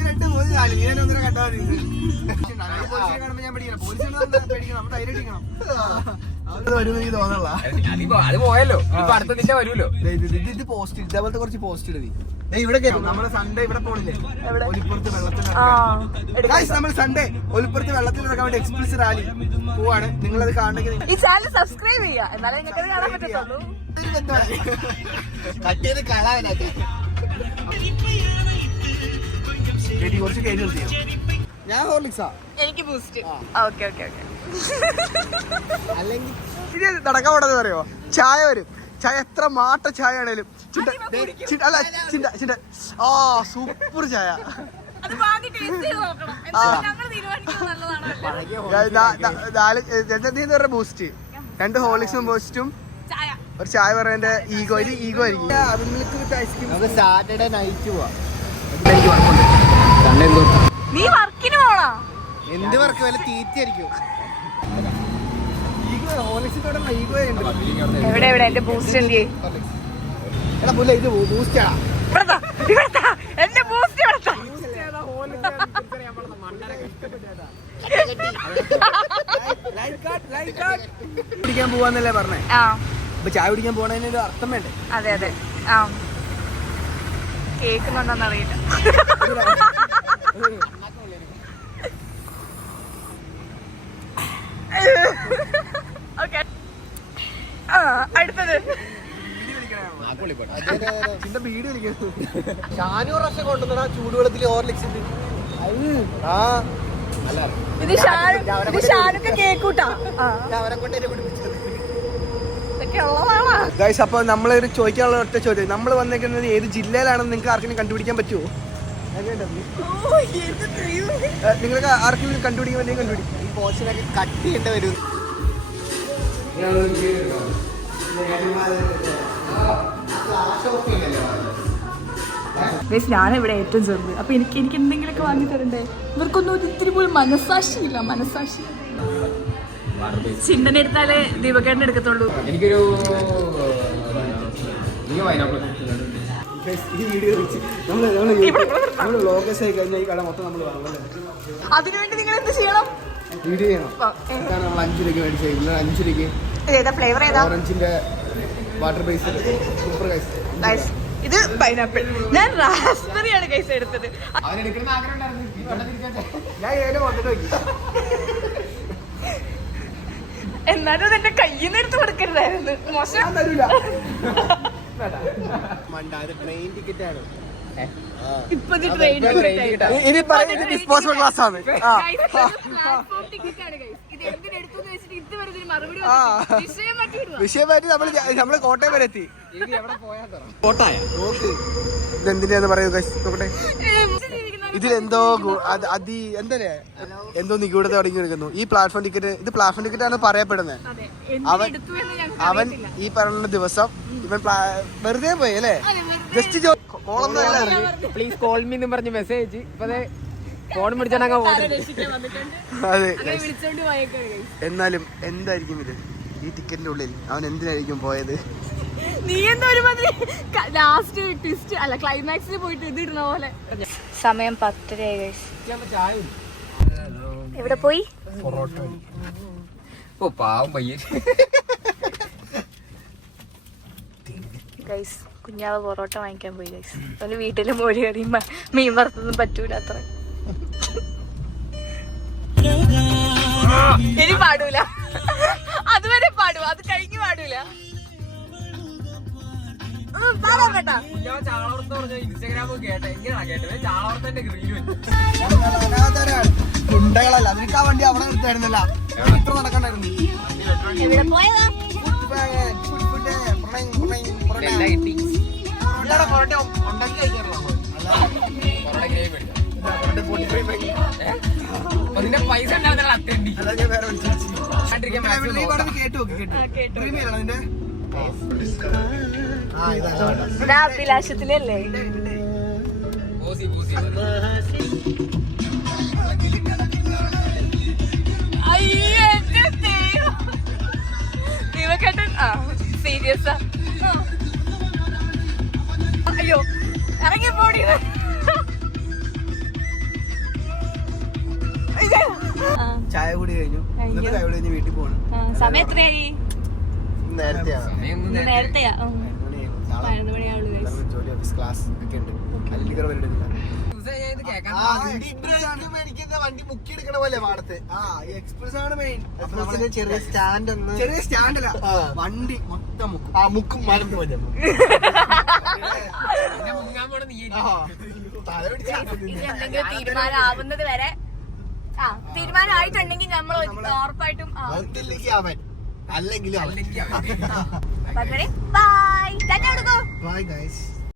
രണ്ട് മൂന്ന് നാല് നീ തന്നെ കാണുമ്പോ ഞാൻ പേടിക്കണം പോലീസിനെ പേടിക്കണം നമ്മൾ ധൈര്യം അത് പോയല്ലോ അടുത്ത നിന്റെ വരുമല്ലോ ഇത് പോസ്റ്റ് ഇതേപോലത്തെ കുറച്ച് പോസ്റ്റ് ഇടുതി ഇവിടെ നമ്മൾ സൺഡേ ഇവിടെ പോണില്ലേ? ഒലിപ്പുറത്ത് വെള്ളത്തിൽ നമ്മൾ സൺഡേ ഒലിപ്പുറത്ത് വെള്ളത്തിൽ ഇറക്കാൻ വേണ്ടി എക്സ്പ്രസ് റാലി പോവാണ്. അത് കാണണമെങ്കിൽ ഈ ചാനൽ സബ്സ്ക്രൈബ് ചെയ്യാ എന്നാലേ നിങ്ങൾക്ക് കാണാൻ പറ്റത്തുള്ളൂ. കട്ടിയത് കളാനകത്ത്. കുറച്ച് കയറി നിർത്തിയോ? ഞാൻ ഹോർലിക്സാ. എനിക്ക് ബൂസ്റ്റ് ഓക്കെ ഓക്കെ ഓക്കെ അല്ലെങ്കിൽ നടക്കാൻ പോണെന്ന് പറയോ ചായ വരും. ചായ എത്ര മാട്ട ചായ ആണേലും. അല്ല ചിണ്ട ചിണ്ട ആ സൂപ്പർ ചായ. ബൂസ്റ്റ് രണ്ട് ഹോളിക്സും ബൂസ്റ്റും ചായ. ഒരു ചായ പറയുന്നതിന്റെ ഈഗോ ഒരു ഈഗോ ആയിരിക്കും. നമുക്ക് സാറ്റർഡേ നൈറ്റ് പോവാം. നീ വർക്കിന് പോണോ? എന്ത് വർക്ക് വല്ല തീറ്റയായിരിക്കും ഈഗോ ഹോർലിക്സിനോട് ഈഗോ ഉണ്ട് എവിടെ എവിടെ? എന്റെ ബൂസ്റ്റ് എന്ത് എന്റെ ബൂസ്റ്റ് കുടിക്കാൻ പോവാന്നല്ലേ പറഞ്ഞേ? അപ്പൊ ചായ കുടിക്കാൻ പോണതിന് ഒരു അർത്ഥം വേണ്ടേ? അതെ അതെ. ആ. കേൾക്കുന്നുണ്ടോന്ന് അറിയില്ല ആ അടുത്തത്. ഷാനൂർ വർഷം കൊണ്ടുവന്നാ ചൂടുവെള്ളത്തിൽ ഓർലിക്സ് ആ ഇത് ഷാനു ഇത് ഷാനൊക്കെ കേക്കൂട്ടാ. ആ. അവരെ കൊണ്ട് ഇതൊക്കെ ഉള്ളതാണോ ഗൈസ് അപ്പൊ നമ്മൾ ഒരു ചോദിക്കാനുള്ള ഒറ്റ ചോദ്യം. നമ്മൾ വന്നേക്കുന്നത് ഏത് ജില്ലയിലാണെന്ന് നിങ്ങൾക്ക് ആർക്കെങ്കിലും കണ്ടുപിടിക്കാൻ പറ്റുമോ നിങ്ങൾക്ക് ആർക്കെങ്കിലും കണ്ടുപിടിക്കാൻ പറ്റിയ കണ്ടുപിടിക്കും. ഈ പോസ്റ്റിനൊക്കെ കട്ട് ചെയ്യേണ്ട വരും. ഞാൻ ഇവിടെ ഏറ്റവും ചെറുത്. അപ്പൊ എനിക്ക് എനിക്ക് എന്തെങ്കിലുമൊക്കെ വാങ്ങി തരണ്ടേ? ഇവർക്കൊന്നും ഒരിത്തിരി പോലും മനസ്സാക്ഷിയില്ല മനസ്സാക്ഷി. ചിന്തന എടുത്താലേ ദീപക്കേട്ടൻ എടുക്കത്തുള്ളൂ. എനിക്കൊരു അതിനുവേണ്ടി നിങ്ങൾ എന്ത് ചെയ്യണം. വീഡിയോ ചെയ്യണം അഞ്ചു നമ്മൾ അഞ്ച് മേടിച്ചത്. രൂപയ്ക്ക് ഏതാ ഫ്ലേവർ ഏതാ? ഓറഞ്ചിന്റെ വാട്ടർ ബേസ് സൂപ്പർ ഗൈസ് ഇത് പൈനാപ്പിൾ ഞാൻ റാസ്ബെറി ആണ് കൈസ് എടുത്തത്. എന്നാലും എന്റെ കയ്യിൽ നിന്ന് എടുത്ത് കൊടുക്കരുതായിരുന്നു. മോശം. മണ്ട അത് ട്രെയിൻ ടിക്കറ്റ് ആണ്. ഇനി പറയുന്നത് ഡിസ്പോസിബിൾ ക്ലാസ് ആണ്. വിഷയം മാറ്റി നമ്മൾ നമ്മൾ കോട്ടയം വരെ എത്തി. ഇനി എവിടെ പോയാൽ കോട്ടായ. ഇതെന്തിനാന്ന് പറയൂ? നോക്കട്ടെ. ഇതിലെന്തോ അത് എന്താ എന്തോ നിഗൂഢത അടങ്ങി എടുക്കുന്നു ഈ പ്ലാറ്റ്ഫോം ടിക്കറ്റ് ഇത് പ്ലാറ്റ്ഫോം ടിക്കറ്റ് ആണ് പറയപ്പെടുന്നത്. അതെ. അവൻ അവൻ ഈ പറഞ്ഞ ദിവസം ഇവൻ വെറുതെ പോയി അല്ലേ? ജസ്റ്റ് പ്ലീസ് കോൾ മീ എന്ന് പറഞ്ഞ് മെസ്സേജ് ഇപ്പൊ ഫോൺ അതെ. എന്നാലും എന്തായിരിക്കും ഇത്? ഈ ടിക്കറ്റിന്റെ ഉള്ളിൽ അവൻ എന്തിനായിരിക്കും പോയത്? നീ എന്താ ഒരുമാതിരി ലാസ്റ്റ് ട്വിസ്റ്റ് അല്ല ക്ലൈമാക്സിൽ പോയിട്ട് ഇത് ഇടുന്ന പോലെ. സമയം പത്തരയായി എവിടെ പോയി? ഓ പാവം പയ്യൻ. ഗൈസ് കുഞ്ഞാവ് പൊറോട്ട വാങ്ങിക്കാൻ പോയി ഗൈസ് അവന് വീട്ടിലെ മോര് കറിയും മീൻ വറുത്തൊന്നും പറ്റൂല അത്ര. ഇനി പാടൂല. അതുവരെ പാടും. അത് കഴിഞ്ഞ് പാടൂല. ഇൻസ്റ്റാഗ്രാമൊക്കെ ഗുണ്ടകളല്ല. അതിനൊക്കെ ആ വണ്ടി അവിടെ നിർത്തായിരുന്നല്ല ഇത്ര നടക്കണ്ടായിരുന്നു. ആ, കേട്ടു. ഡ്രീം ചെയ്യണം അതിന്റെ ആ ഇതാ ഇവിടെ അഭിലാഷത്തിലല്ലേ പൂസി പൂസി അയ്യോ സീരിയസാ ഇറങ്ങി പോടി ചായ കൂടി കഴിഞ്ഞു. ചായ കൂടി കഴിഞ്ഞ് വീട്ടിൽ പോകണം സമയം എത്രയായി? നേരത്തെയാ. നേരത്തെയാ. പതിനൊന്ന് മണിയാവുള്ളൂ guys. എല്ലാവർക്കും ജോലി ഓഫീസ് ക്ലാസ് ഒക്കെ ഉണ്ട്. അല്ലെങ്കിൽ വണ്ടി മുക്കി എടുക്കണ പോലെ പാടത്ത് ആ എക്സ്പ്രസ് ആണ് മെയിൻ ചെറിയ സ്റ്റാൻഡ് ചെറിയ സ്റ്റാൻഡല്ല വണ്ടി മൊത്തം മുക്കും. ആ മുക്കും മരം പോലെ തീരുമാനമാവുന്നത് ഇത് എന്തെങ്കിലും തീരുമാനം ആവുന്നത് വരെ ആ തീരുമാനം ആയിട്ടുണ്ടെങ്കിൽ നമ്മൾ ഉറപ്പായിട്ടും ആ. അവൻ. അല്ലെങ്കിൽ അവൻ ബൈ ബൈ ഗൈസ്